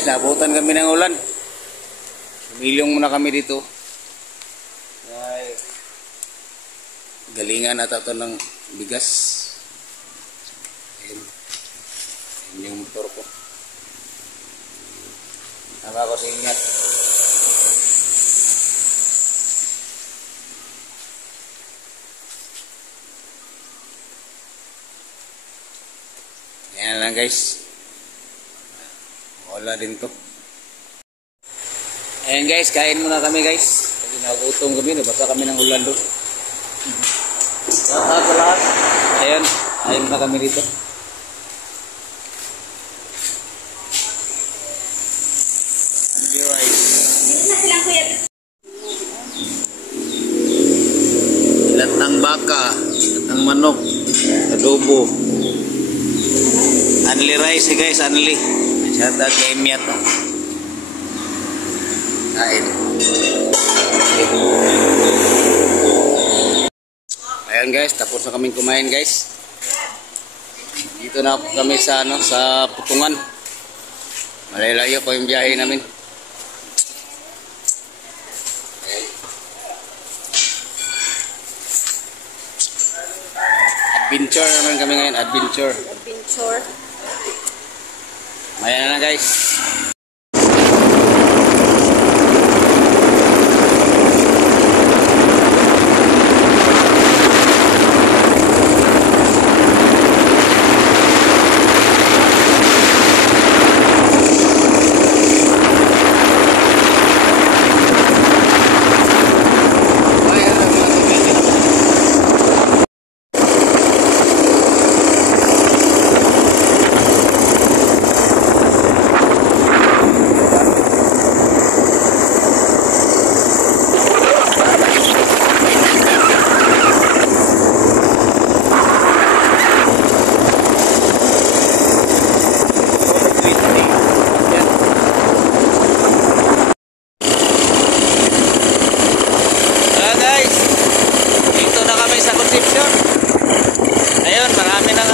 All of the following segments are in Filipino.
guys, naabutan kami ng ulan. Sumilong muna kami dito. Ay, galingan na ito ng bigas. Ayan. Ayan yung motor ko. Tama ko sa ingat. Ayan lang guys. Wala din to. Ayan guys, kain muna kami guys. Kasi nagutom kami, nabasa kami ng ulan doon. Lahat sa lahat. Ayan, kain muna kami dito. Only rice. Ilat ng baka, ilat ng manok, adobo. Only rice guys, only. Shout out kay Miat. Kain. Ayan guys, tapos na kaming kumain guys. Dito na kami sa sa Putungan. Malalayo pa yung biyahe namin. Adventure naman kami ngayon, adventure. Ayan na guys. Ayun, marami ng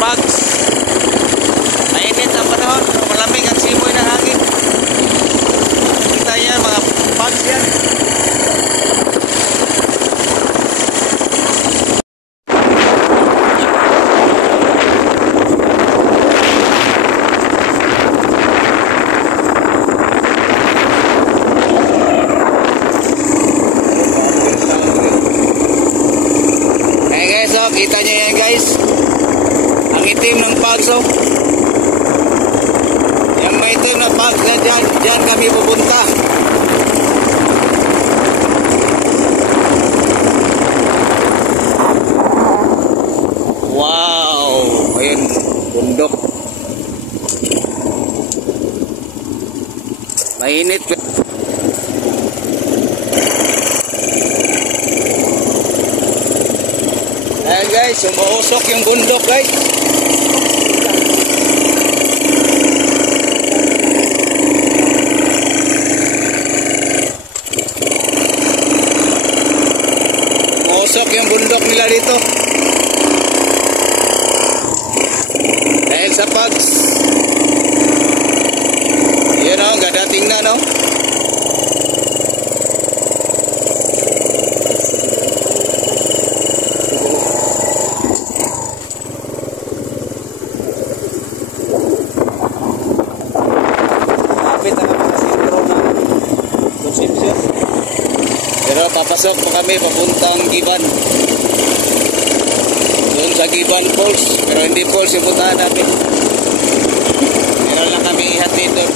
bugs. Mainit ang panahon, malamig ang simoy ng hangin. Kita niya mga bugs yan. Kita nyo yan guys, ang itim ng bugs. Yung may itim na bugs na dyan kami pupunta. Wow, ayun, bundok. Mainit. Ayan guys, umuusok yung bundok guys. Umuusok yung bundok nila dito. Dahil sa bugs. Yun o, gadating na no. Pero papasok po kami papuntang Giban. Doon sa Giban Falls. Pero hindi falls yung puntahan namin. Meron lang kami ihatid doon.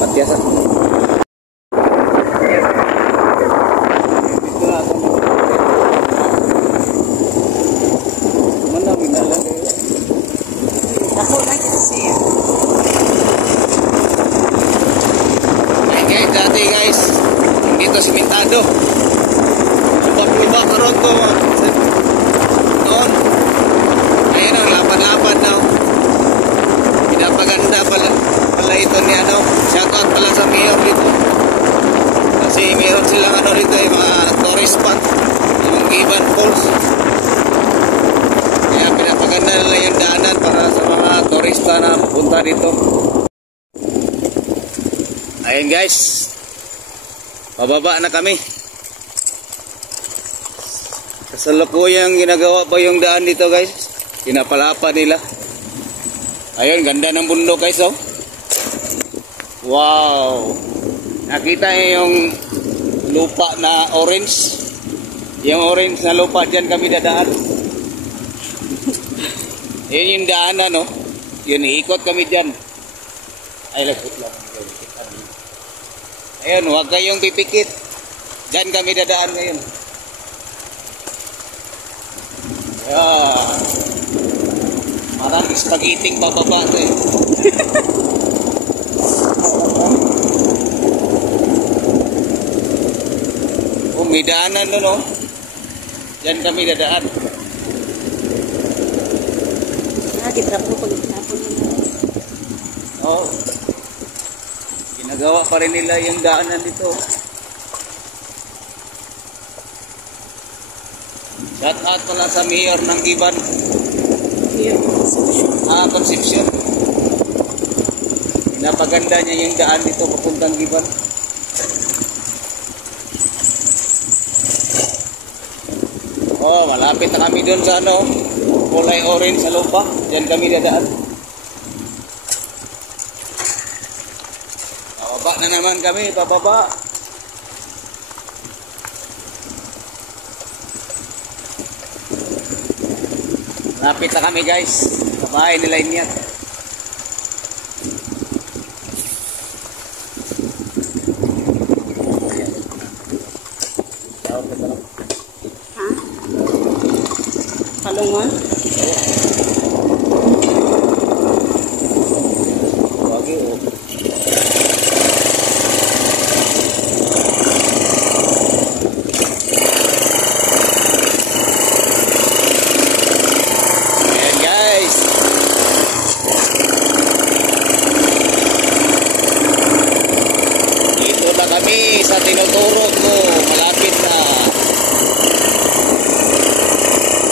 Patiasa. Dati guys, dito simentado. Lubak-lubak karon to. Noon. Ayun ang lapad-lapad na. Pinapaganda pala ito ni shoutout pala sa mayor dito. Kasi meron silang dito yung mga tourist spot. Yung Giban Falls. Pinapaganda nila yung daanan para sa mga turista na punta dito. Ayun guys, pababa na kami. Kasalukuyang ginagawa pa yung daan dito guys. Pinapalapa nila. Ayun, ganda ng bundok guys, oh. Wow. Nakita niyo yung lupa na orange. Yung orange na lupa, dyan kami dadaan. Yun yung daanan, no? Yun, iikot kami dyan. Ay, lagot lang. Ayun, huwag kayong pipikit. Dyan kami dadaan ngayon. Ayan. Parang spaghetti bababa ito eh. Oh, may daanan doon, no? Dyan kami dadaan. Kita po pag-tapon nila. Oo. Ginagawa pa rin nila yung daanan dito. Shout out pala sa mayor ng Giban. Concepcion. Pinapaganda niya yung daan dito papuntang Giban. Oh, malapit na kami doon sa ano, kulay orange sa lupa. Diyan kami dadaan. Pababa na naman kami, pababa. Malapit na kami guys. Sa bahay nila Inyat. Ha? Kalungan? Wagi oh. Ayan guys. Dito na kami sa tinuturo ko. Malapit na.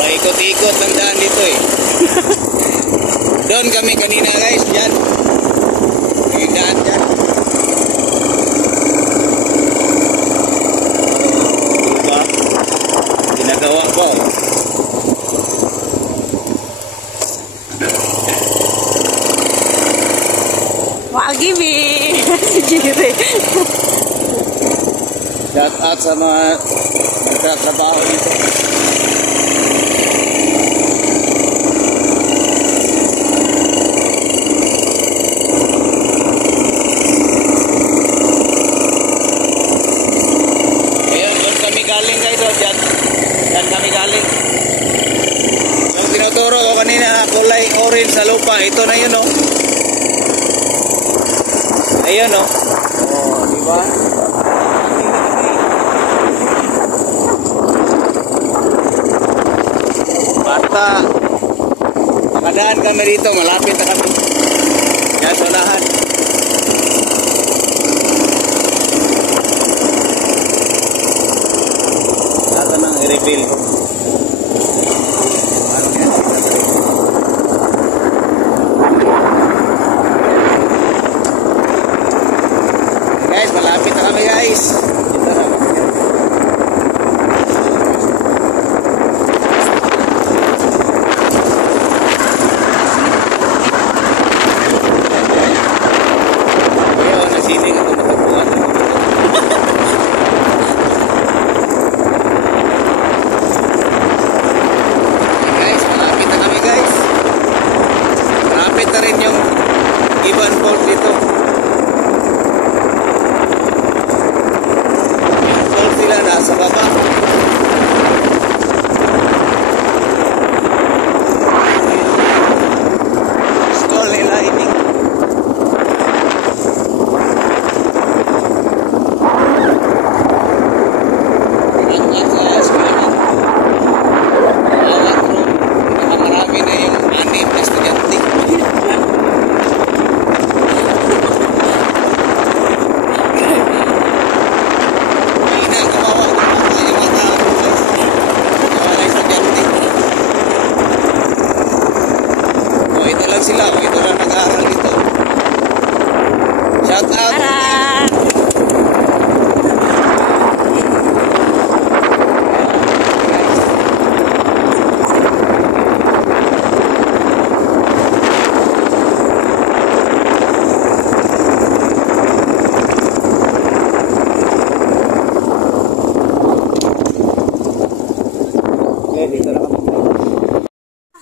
Paikot-ikot ng daan dito eh. Doon kami kanina guys, dyan. Yung daan dyan. Diba? Ginagawa ko. Wagi mi! Si Jerry. Shout out sa mga nagtatrabaho dito. Ayun, doon kami galing guys. Oh, dyan. Dyan kami galing. Yung tinuturo ko kanina, kulay orange sa lupa. Ito na yun, oh. Ayun, oh. Oh, diba? Basta makadaan kami rito, malapit na kami. Yan sa unahan. Lahat ng i-refill. Guys, malapit na kami guys. Dito na. Ayaw, nasiling ako matagpuan. Guys, malapit na kami guys. Malapit na rin yung Giban Falls dito. Yung falls nila nasa baba. School nila ini. Ingat sa school ini. Awat room. Marami na yung anim na estudyante. Dito na nag-aaral dito. Shout out. Tara!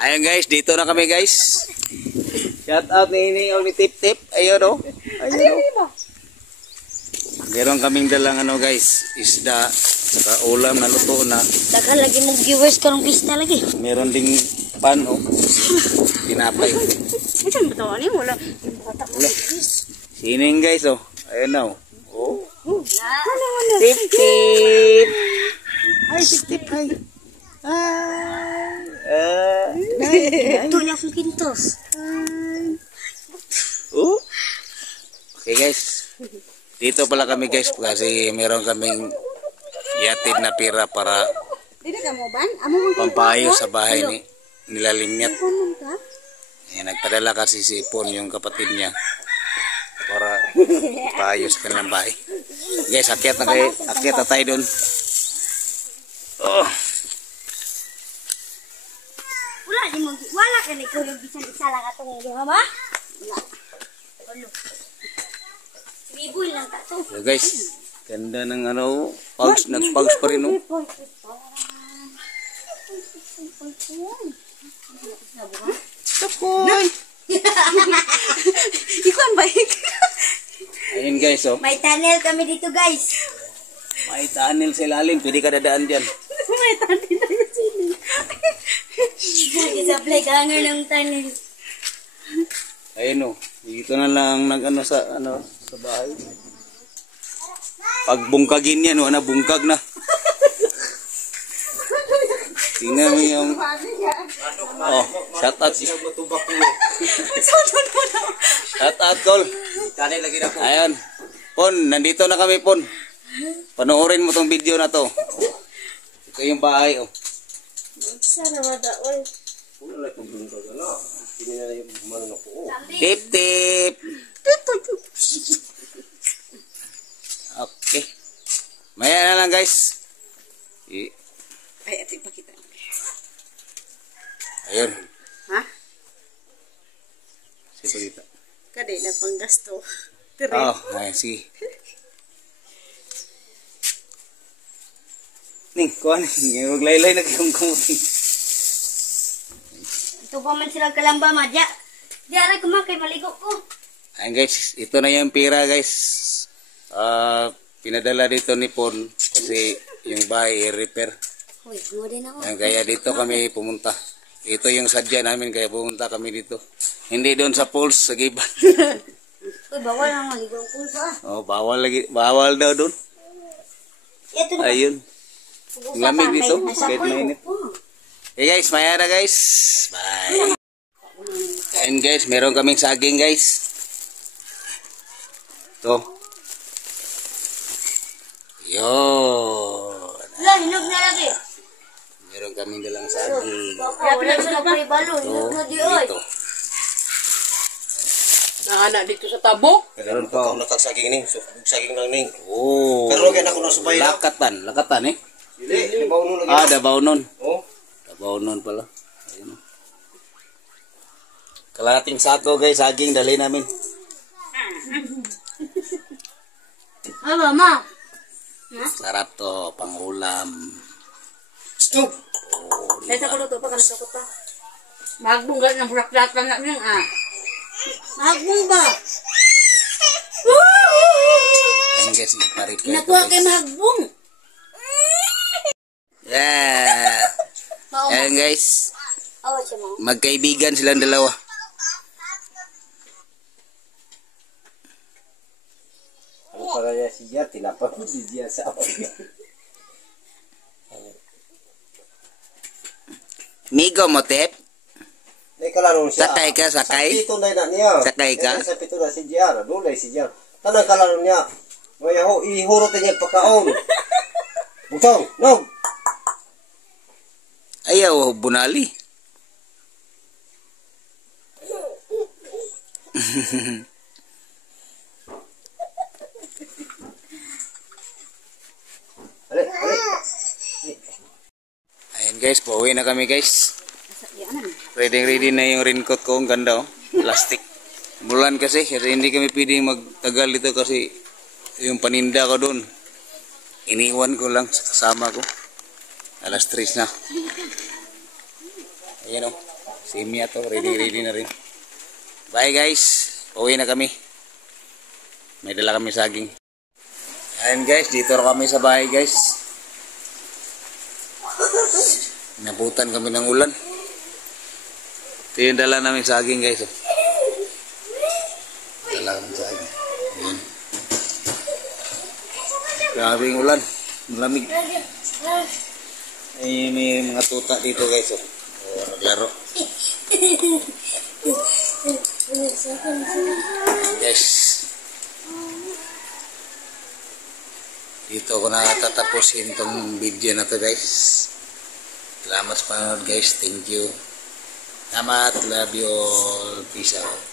Ayan guys, dito na kami guys. Shout out ni Ini o ni Tip Tip. Ayun o. Ayun o. Meron kaming dalang ano guys, isda, saka ulam na luto na. Dakan lagi mong viewers karong pista lagi. Meron ding pan o. Tinapay. Saan ba ito? Ano yung wala? Sining guys o. Ayun na o. Oh. Tip Tip. Hi Tip Tip. Hi. Ito niya akong kintos. Oh. Okay guys. Dito pala kami guys kasi meron kaming yatid na pira para Dito ka mo ban? Amo mong pampaayos sa bahay ni nila Limnyat. kunin ka? Ayan, nagpadala kasi si Ipon yung kapatid niya para paayos ka ng bahay. Guys, akyat na tayo dun. Oh. Wala ka na ikaw yung bisan-isa lang atong mga ba? Wala. Ano? Biboy lang ka to. So guys, ganda ng ano, nag-pugs pa rin oh. Tukoy! Ikuan ba? Ayun guys oh. May tunnel kami dito guys. May tunnel sa ilalim, pwede ka dadaan dyan. May tunnel tayo sini. Isa-play ka nga ng tunnel. Ayun oh. Dito na lang nag-ano sa bahay. Pag bungkagin yan, oh, bungkag na. Tingnan mo yung... Oh, shout out. Shout out, Col. Ayun. Pon, nandito na kami, Pon. Panoorin mo tong video na to. Ito yung bahay, oh. Sana madaol. Tip, tip. Okay. Maya na lang, guys. Ay, ating pakita. Ayun. Ha? Sige, pakita. Kadi na pang gasto. Oh, ay, sige. Ning, kuha ning. Maglaylay na kayong kamuting. Ito pa man silang kalamba, madya. Di aray kumakay, maligo ko. Ayun guys, ito na yung pira guys. Pinadala dito ni Pon kasi yung bahay i-repair. Uy, good din ako. Ayun, kaya dito kami pumunta. Ito yung sadya namin kaya pumunta kami dito. Hindi doon sa pools, sa giban. Uy, bawal ang maligo ang pulsa. Oh, bawal lagi. Bawal daw doon. Ito na. Ayun. Ang lamig dito. Kahit mainit. Oh. Okay guys, maya na guys. Bye. Ayun guys, meron kaming saging guys. Ito. Yun. Wala, hinog na lagi. Meron kaming dalang saging. Kaya pinagsunod ko yung balo, hinog na di oy. Dito. Naanak dito sa tabok. Meron pa. Nakagsaging ning, saging lang ning. Oh. Pero kaya ako nasubay na. Lakatan eh. Dili, bawo nun lagi. Ah, Davao nun. Oh. Davao nun pala. Ayun. Kalahating sako guys, saging dali namin. Aba, ma. Sarap to, pangulam. Stop. Dahil sa kuluto pa, kanasakot pa. Magbunggal ng burak-burak na nang Mahagbong ba? Ayun guys, iparito. Nakuha kay mahagbong. Yeah. Ayun guys, Awal siya mo. magkaibigan silang dalawa. Ano para niya siya, tinapag mo di siya sa Migo mo, Tep? Naikalaro siya. Sakay ka, sakay? Sa pito na niya. Sakay ka? Sa pito na si Jar. Dulay si Jar. Tanang kalaro niya. Ngaya ho, ihurot niya pagkaon. Butang, no. Ayaw, bunali. Ali, ali. Ayan guys, pauwi na kami guys. Ready na yung raincoat ko. Ang ganda oh. Plastic. Bulan kasi. Hindi kami pwedeng magtagal dito kasi yung paninda ko doon. Iniwan ko lang sa kasama ko. Alas 3 na. Ayan oh. Si Mia to. Ready na rin. Bye guys. Pauwi na kami. May dala kami saging. Ayan guys. Dito na kami sa bahay guys. Nabutan kami ng ulan. Ito yung dala namin saging guys. Oh. Dala kami saging. Ayan. Grabe yung ulan. Malamig. Ay, may mga tuta dito guys. Oh. Oh, naglaro. Yes. Dito ko na tatapusin tong video na to guys. Salamat sa panonood guys. Thank you. Salamat. Love you all. Peace out.